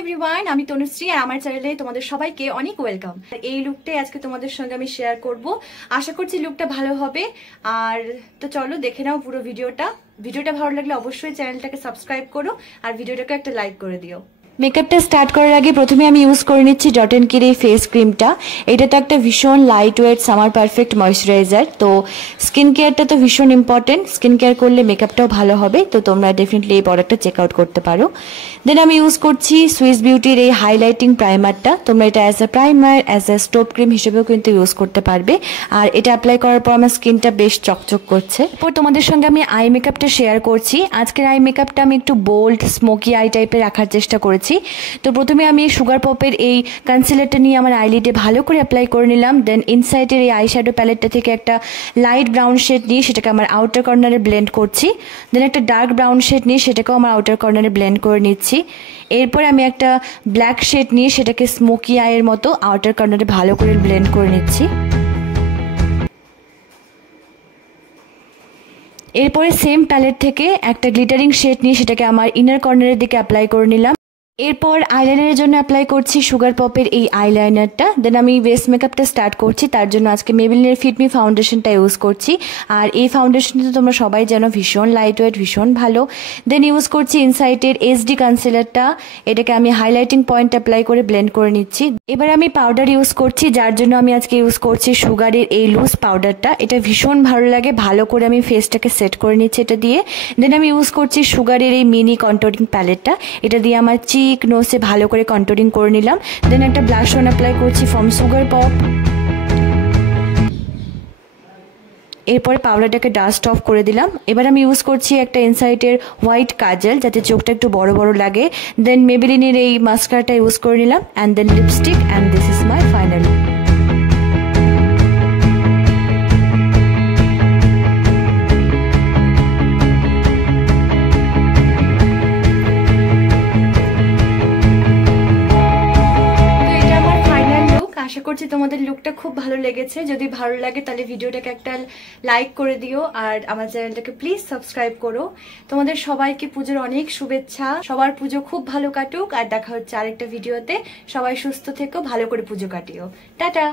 Everyone, আমি তনুশ্রী আর আমার চ্যানেলে তোমাদের সবাইকে অনেক ওয়েলকাম। এই লুকটাই আজকে তোমাদের সঙ্গে আমি শেয়ার করব। আশা করছি লুকটা ভালো হবে। আর তো চলো দেখে নাও পুরো ভিডিওটা ভালো লাগলে অবশ্যই চ্যানেলটাকে সাবস্ক্রাইব করো আর ভিডিওটাকে একটা লাইক করে দিও। মেকআপটা স্টার্ট করার আগে প্রথমে আমি ইউজ করে নিচ্ছি ডট এন্ড কির এই ফেস ক্রিমটা। এটা তো একটা ভীষণ light weight summer perfect moisturiser. তো স্কিন কেয়ারটা তো ভীষণ ইম্পর্টেন্ট, স্কিন কেয়ার করলে মেকআপটাও ভালো হবে। তো তোমরা ডেফিনেটলি এই প্রোডাক্টটা চেক আউট করতে পারো। দেন আমি ইউজ করছি সুইস বিউটির এই হাইলাইটিং প্রাইমারটা। তোমরা এটা as a primer as a stove cream হিসেবেও কিন্তু ইউজ করতে পারবে। আর এটা অ্যাপ্লাই করার পর আমার স্কিনটা বেশ চকচক করছে। এরপর তোমাদের সঙ্গে আমি আই মেকআপটা শেয়ার করছি। আজকের আই মেকআপটা আমি একটু বোল্ড স্মোকি আই টাইপের রাখার চেষ্টা করেছি। তো প্রথমে আমি সুগার পপের এই কনসিলারটা নিয়ে আমার আইলিডে ভালো করে অ্যাপ্লাই করে নিলাম। দেন ইনসাইডের এই আই শ্যাডো প্যালেটটা থেকে একটা লাইট ব্রাউন শেড নিয়ে সেটাকে আমার আউটার কর্নারে ব্লেন্ড করছি। দেন একটা ডার্ক ব্রাউন শেড নিয়ে সেটাকেও আমার আউটার কর্নারে ব্লেন্ড করে নিচ্ছি। এরপরে আমি একটা ব্ল্যাক শেড নিয়ে সেটাকে স্মোকি আইয়ের মতো আউটার কর্নারে ভালো করে ব্লেন্ড করে নিচ্ছি। এরপরে সেম প্যালেট থেকে একটা গ্লিটারিং শেড নিয়ে সেটাকে আমার ইনার কর্নারের দিকে অ্যাপ্লাই করে নিলাম। এরপর আইলাইনারের জন্য অ্যাপ্লাই করছি সুগার পপের এই আইলাইনারটা। দেন আমি বেস মেকআপটা স্টার্ট করছি। তার জন্য আজকে মেবেলিনের ফিট মি ফাউন্ডেশনটা ইউজ করছি। আর এই ফাউন্ডেশনটা তোমরা সবাই জানো ভীষণ লাইট ওয়েট, ভীষণ ভালো। দেন ইউজ করছি ইনসাইটের এসডি কনসিলারটা। এটাকে আমি হাইলাইটিং পয়েন্ট অ্যাপ্লাই করে ব্লেন্ড করে নিচ্ছি। এবার আমি পাউডার ইউজ করছি, যার জন্য আমি আজকে ইউজ করছি সুগারের এই লুজ পাউডারটা। এটা ভীষণ ভালো লাগে, ভালো করে আমি ফেসটাকে সেট করে নিচ্ছি এটা দিয়ে। দেন আমি ইউজ করছি সুগারের এই মিনি কন্ট্রোলিং প্যালেটটা। এটা দিয়ে আমার চিক নোসে ভালো করে কন্ট্রোলিং করে নিলাম। দেন একটা ব্লাশ অন অ্যাপ্লাই করছি ফ্রম সুগার পপ। এরপরে পাউডারটাকে ডাস্ট অফ করে দিলাম। এবার আমি ইউজ করছি একটা ইনসাইটের হোয়াইট কাজল, যাতে চোখটা একটু বড় বড় লাগে। দেন মেবেলিনের এই মাস্কারাটা ইউজ করে নিলাম and then lipstick and this is my final look. আশা করছি তোমাদের লুকটা খুব ভালো লেগেছে। যদি ভালো লাগে তাহলে ভিডিওটাকে একটা লাইক করে দিও আর আমার চ্যানেলটাকে প্লিজ সাবস্ক্রাইব করো। তোমাদের সবাইকে পুজোর অনেক শুভেচ্ছা। সবার পুজো খুব ভালো কাটুক আর দেখা হচ্ছে আরেকটা ভিডিওতে। সবাই সুস্থ থেকো, ভালো করে পুজো কাটিও। টাটা।